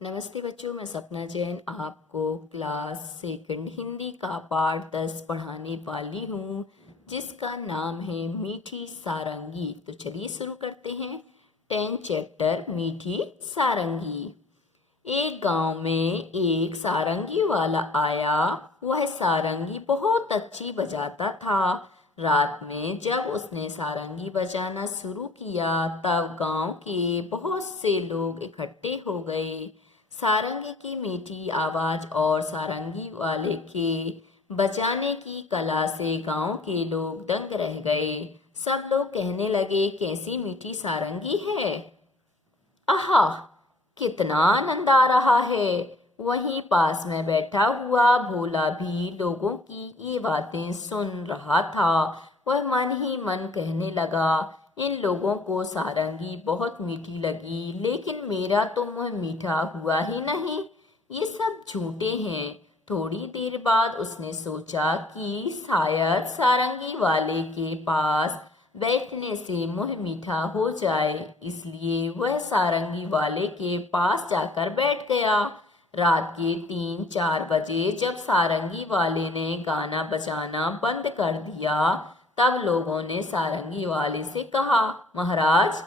नमस्ते बच्चों, मैं सपना जैन आपको क्लास सेकंड हिंदी का पाठ 10 पढ़ाने वाली हूँ, जिसका नाम है मीठी सारंगी। तो चलिए शुरू करते हैं। 10 चैप्टर मीठी सारंगी। एक गांव में एक सारंगी वाला आया। वह सारंगी बहुत अच्छी बजाता था। रात में जब उसने सारंगी बजाना शुरू किया, तब गांव के बहुत से लोग इकट्ठे हो गए। सारंगी की मीठी आवाज और सारंगी वाले के बजाने की कला से गांव के लोग दंग रह गए। सब लोग कहने लगे, कैसी मीठी सारंगी है। आहा, कितना आनंद आ रहा है। वहीं पास में बैठा हुआ भोला भी लोगों की ये बातें सुन रहा था। वह मन ही मन कहने लगा, इन लोगों को सारंगी बहुत मीठी लगी, लेकिन मेरा तो मुंह मीठा हुआ ही नहीं। ये सब झूठे हैं। थोड़ी देर बाद उसने सोचा कि शायद सारंगी वाले के पास बैठने से मुंह मीठा हो जाए, इसलिए वह सारंगी वाले के पास जाकर बैठ गया। रात के 3-4 बजे जब सारंगी वाले ने गाना बजाना बंद कर दिया, तब लोगों ने सारंगी वाले से कहा, महाराज,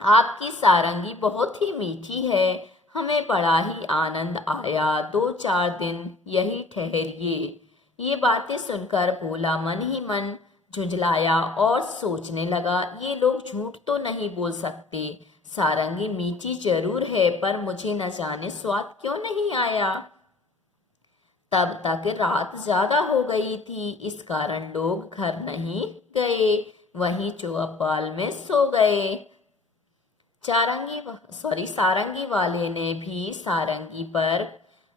आपकी सारंगी बहुत ही मीठी है। हमें बड़ा ही आनंद आया। 2-4 दिन यही ठहरिए। ये बातें सुनकर भोला मन ही मन झुंझलाया और सोचने लगा, ये लोग झूठ तो नहीं बोल सकते। सारंगी मीठी जरूर है, पर मुझे न जाने स्वाद क्यों नहीं आया। तब तक रात ज्यादा हो गई थी, इस कारण लोग घर नहीं गए, वहीं चौपाल में सो गए। सारंगी वाले ने भी सारंगी पर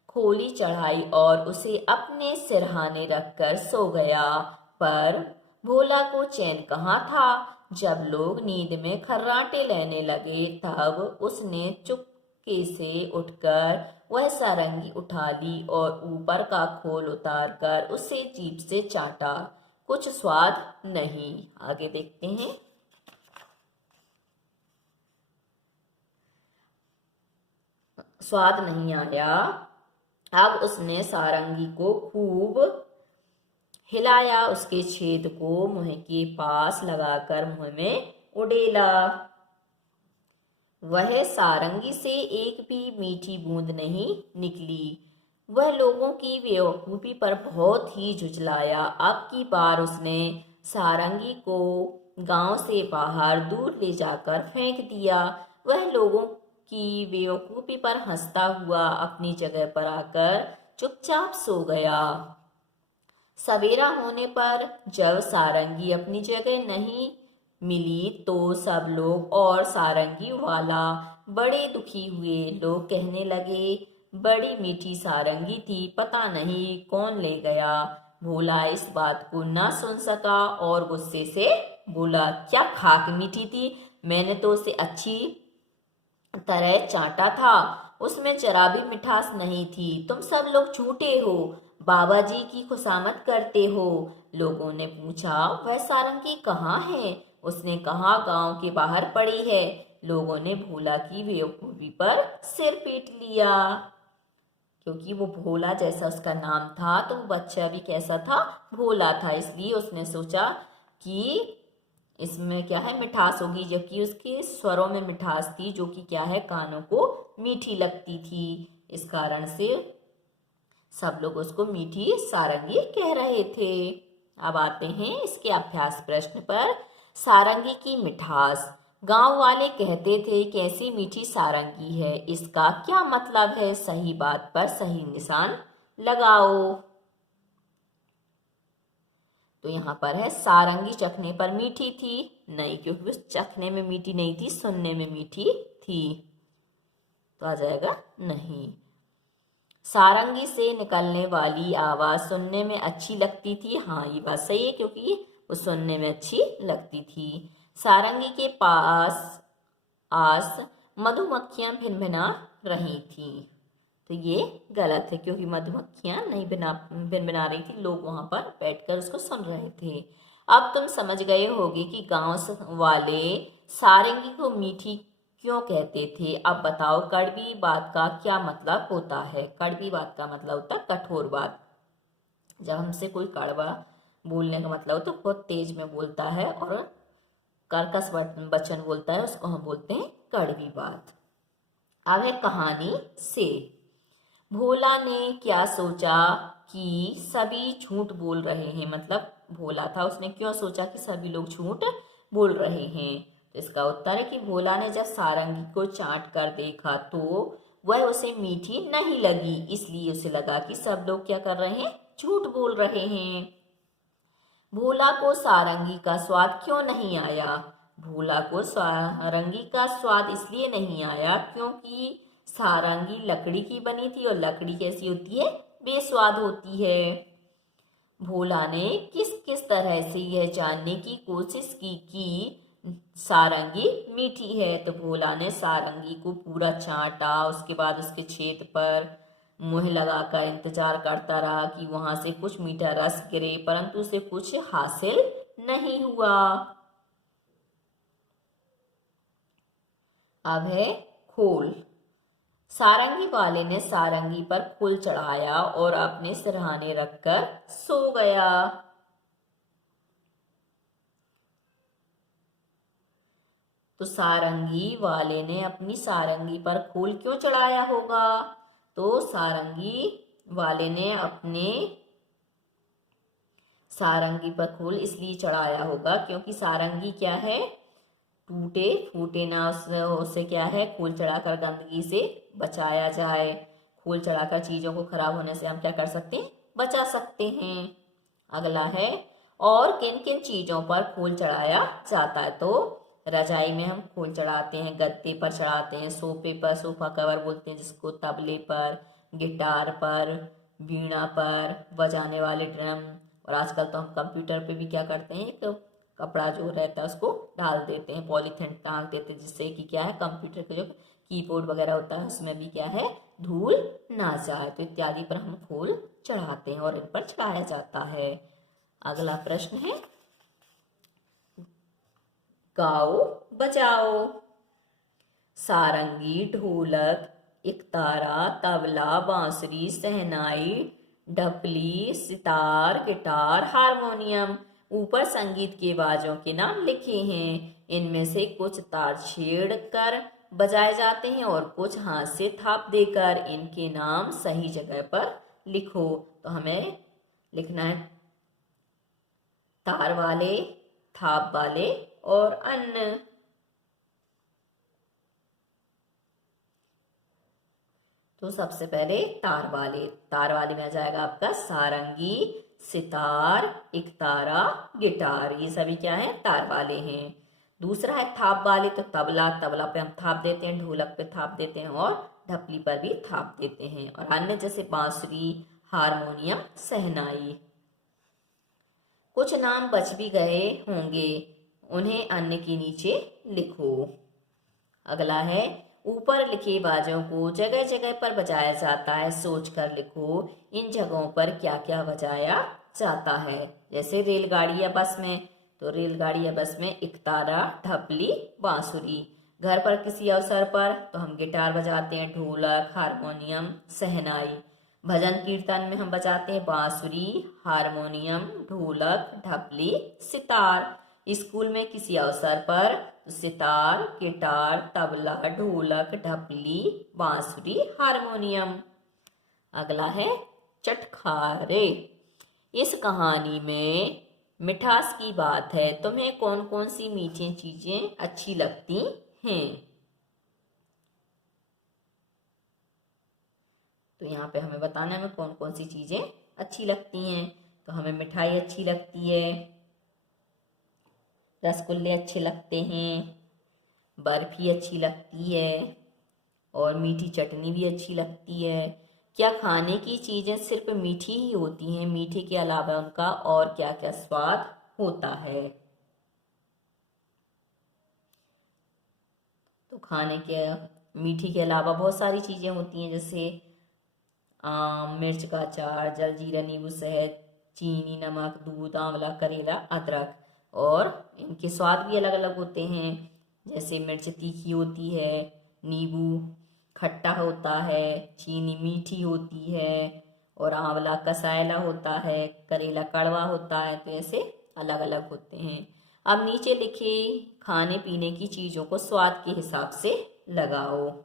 खोली चढ़ाई और उसे अपने सिरहाने रखकर सो गया। पर भोला को चैन कहाँ था। जब लोग नींद में खर्राटे लेने लगे, तब उसने चुपके से उठकर वह सारंगी उठा ली और ऊपर का खोल उतारकर उसे जीभ से चाटा। कुछ स्वाद नहीं। आगे देखते हैं। स्वाद नहीं आया। अब उसने सारंगी को खूब हिलाया, उसके छेद को मुंह के पास लगाकर मुंह में उड़ेला। वह सारंगी से एक भी मीठी बूंद नहीं निकली। वह लोगों की बेवकूफी पर बहुत ही झुझलाया। अब की बार उसने सारंगी को गांव से बाहर दूर ले जाकर फेंक दिया। वह लोगों की बेवकूफी पर हंसता हुआ अपनी जगह पर आकर चुपचाप सो गया। सवेरा होने पर जब सारंगी अपनी जगह नहीं मिली, तो सब लोग और सारंगी वाला बड़े दुखी हुए। लोग कहने लगे, बड़ी मीठी सारंगी थी, पता नहीं कौन ले गया। भोला इस बात को ना सुन सका और गुस्से से बोला, क्या खाक मीठी थी, मैंने तो उसे अच्छी तरह चाटा था, उसमें जरा भी मिठास नहीं थी। तुम सब लोग झूठे हो, बाबा जी की खुशामद करते हो। लोगों ने पूछा, वह सारंगी कहाँ है। उसने कहा, गांव के बाहर पड़ी है। लोगों ने भोला की बेवकूफी पर सिर पीट लिया, क्योंकि वो भोला जैसा उसका नाम था, तो वो बच्चा भी कैसा था, भोला था। इसलिए उसने सोचा कि इसमें क्या है, मिठास होगी, जबकि उसके स्वरों में मिठास थी, जो कि क्या है, कानों को मीठी लगती थी। इस कारण से सब लोग उसको मीठी सारंगी कह रहे थे। अब आते हैं इसके अभ्यास प्रश्न पर। सारंगी की मिठास। गांव वाले कहते थे, कैसी मीठी सारंगी है, इसका क्या मतलब है। सही बात पर सही निशान लगाओ। तो यहाँ पर है, सारंगी चखने पर मीठी थी, नहीं, क्योंकि उस चखने में मीठी नहीं थी, सुनने में मीठी थी, तो आ जाएगा नहीं। सारंगी से निकलने वाली आवाज सुनने में अच्छी लगती थी, हाँ ये बात सही है, क्योंकि वो सुनने में अच्छी लगती थी। सारंगी के पास आस मधुमक्खियां भिनभिना रही थी, तो ये गलत है, क्योंकि मधुमक्खियां नहीं भिनभिना रही थी, लोग वहां पर बैठकर उसको सुन रहे थे। अब तुम समझ गए होगे कि गांव वाले सारंगी को मीठी क्यों कहते थे? अब बताओ कड़वी बात का क्या मतलब होता है? कड़वी बात का मतलब होता है कठोर बात। जब हमसे कोई कड़वा बोलने का मतलब हो तो बहुत तेज में बोलता है और कर्कश वचन बोलता है, उसको हम बोलते हैं कड़वी बात। अब है कहानी से। भोला ने क्या सोचा कि सभी झूठ बोल रहे हैं, मतलब भोला था, उसने क्यों सोचा कि सभी लोग झूठ बोल रहे हैं? तो इसका उत्तर है कि भोला ने जब सारंगी को चाट कर देखा तो वह उसे मीठी नहीं लगी, इसलिए उसे लगा कि सब लोग क्या कर रहे हैं, झूठ बोल रहे हैं। भोला को सारंगी का स्वाद क्यों नहीं आया? भोला को सारंगी का स्वाद इसलिए नहीं आया क्योंकि सारंगी लकड़ी की बनी थी और लकड़ी कैसी होती है, बेस्वाद होती है। भोला ने किस किस तरह से यह जानने की कोशिश की कि सारंगी मीठी है? तो भोला ने सारंगी को पूरा चाटा, उसके बाद उसके छेद पर मुंह लगाकर इंतजार करता रहा कि वहां से कुछ मीठा रस गिरे, परंतु उसे कुछ हासिल नहीं हुआ। अब है खोल। सारंगी वाले ने सारंगी पर खोल चढ़ाया और अपने सिरहाने रखकर सो गया। तो सारंगी वाले ने अपनी सारंगी पर खोल क्यों चढ़ाया होगा? तो सारंगी वाले ने अपने सारंगी पर खोल इसलिए चढ़ाया होगा क्योंकि सारंगी क्या है, टूटे फूटे ना, उससे क्या है, खोल चढ़ाकर गंदगी से बचाया जाए। खोल चढ़ाकर चीजों को खराब होने से हम क्या कर सकते हैं, बचा सकते हैं। अगला है और किन किन चीजों पर खोल चढ़ाया जाता है? तो रजाई में हम खोल चढ़ाते हैं, गद्दे पर चढ़ाते हैं, सोफे पर, सोफा कवर बोलते हैं जिसको, तबले पर, गिटार पर, वीणा पर, बजाने वाले ड्रम, और आजकल तो हम कंप्यूटर पे भी क्या करते हैं, एक कपड़ा जो रहता है उसको डाल देते हैं, पॉलीथिन टांग देते हैं, जिससे कि क्या है, कंप्यूटर का जो कीबोर्ड वगैरह होता है उसमें भी क्या है, धूल ना जाए। तो इत्यादि पर हम फूल चढ़ाते हैं और इन पर चढ़ाया जाता है। अगला प्रश्न है गाओ बजाओ। सारंगी, ढोलक, इकतारा, तबला, बांसुरी, शहनाई, ढपली, सितार, गिटार, हारमोनियम, ऊपर संगीत के बाजों के नाम लिखे हैं। इनमें से कुछ तार छेड़ कर बजाए जाते हैं और कुछ हाथ से थाप देकर। इनके नाम सही जगह पर लिखो। तो हमें लिखना है तार वाले, थाप वाले और अन्य। तो सबसे पहले तार वाले। तार वाले में आ जाएगा आपका सारंगी, सितार, इकतारा, गिटार, ये सभी क्या है, तार वाले हैं। दूसरा है थाप वाले, तो तबला, तबला पे हम थाप देते हैं, ढोलक पे थाप देते हैं और ढपली पर भी थाप देते हैं। और अन्य जैसे बांसुरी, हारमोनियम, शहनाई। कुछ नाम बच भी गए होंगे, उन्हें अन्य के नीचे लिखो। अगला है ऊपर लिखे बाजों को जगह जगह पर बजाया जाता है, सोच कर लिखो इन जगहों पर क्या क्या बजाया जाता है। जैसे रेलगाड़ी या बस में, तो रेलगाड़ी या बस में इकतारा, ढपली, बांसुरी। घर पर किसी अवसर पर तो हम गिटार बजाते हैं, ढोलक, हारमोनियम, शहनाई। भजन कीर्तन में हम बजाते हैं बांसुरी, हारमोनियम, ढोलक, ढपली, सितार। स्कूल में किसी अवसर पर सितार, गिटार, तबला, ढोलक, ढपली, बांसुरी, हारमोनियम। अगला है चटखारे। इस कहानी में मिठास की बात है, तुम्हें कौन कौन सी मीठी चीजें अच्छी लगती हैं? तो यहाँ पे हमें बताना है हमें कौन कौन सी चीजें अच्छी लगती हैं। तो हमें मिठाई अच्छी लगती है, रसगुल्ले अच्छे लगते हैं, बर्फी अच्छी लगती है और मीठी चटनी भी अच्छी लगती है। क्या खाने की चीजें सिर्फ मीठी ही होती हैं? मीठे के अलावा उनका और क्या क्या स्वाद होता है? तो खाने के, मीठी के अलावा बहुत सारी चीजें होती हैं, जैसे आम, मिर्च का अचार, जलजीरा, नींबू, शहद, चीनी, नमक, दूध, आंवला, करेला, अदरक। और इनके स्वाद भी अलग अलग होते हैं। जैसे मिर्च तीखी होती है, नींबू खट्टा होता है, चीनी मीठी होती है और आंवला कसायला होता है, करेला कड़वा होता है। तो ऐसे अलग अलग होते हैं। अब नीचे लिखे खाने पीने की चीज़ों को स्वाद के हिसाब से लगाओ।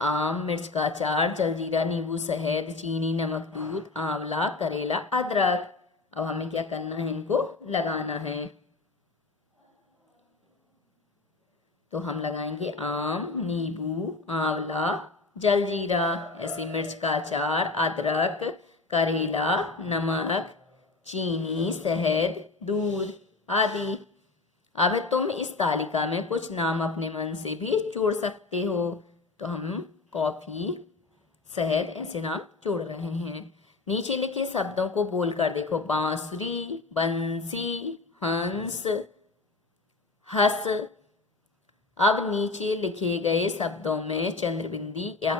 आम, मिर्च का अचार, जलजीरा, नींबू, शहद, चीनी, नमक, दूध, आंवला, करेला, अदरक। अब हमें क्या करना है, इनको लगाना है। तो हम लगाएंगे आम, नींबू, आंवला, जलजीरा, ऐसे मिर्च का अचार, अदरक, करेला, नमक, चीनी, शहद, दूध आदि। अब तुम इस तालिका में कुछ नाम अपने मन से भी जोड़ सकते हो। तो हम कॉफी, शहद ऐसे नाम जोड़ रहे हैं। नीचे लिखे शब्दों को बोलकर देखो। बांसुरी, बंसी, हंस, हंस। अब नीचे लिखे गए शब्दों में चंद्रबिंदी या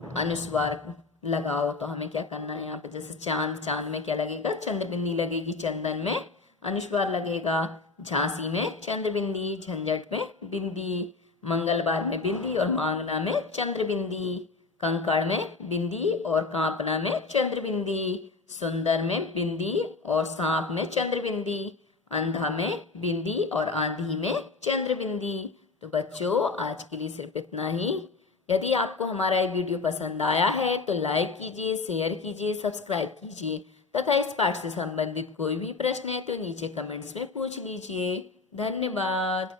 अनुस्वार लगाओ। तो हमें क्या करना है, यहाँ पे जैसे चांद, चांद में क्या लगेगा, चंद्रबिंदी लगेगी। चंदन में अनुस्वार लगेगा। झांसी में चंद्रबिंदी, झंझट में बिंदी, मंगलवार में बिंदी और मांगना में चंद्रबिंदी, कंकड़ में बिंदी और कांपना में चंद्रबिंदी, सुंदर में बिंदी और सांप में चंद्रबिंदी, अंधा में बिंदी और आंधी में चंद्रबिंदी। तो बच्चों, आज के लिए सिर्फ इतना ही। यदि आपको हमारा ये वीडियो पसंद आया है तो लाइक कीजिए, शेयर कीजिए, सब्सक्राइब कीजिए तथा इस पाठ से संबंधित कोई भी प्रश्न है तो नीचे कमेंट्स में पूछ लीजिए। धन्यवाद।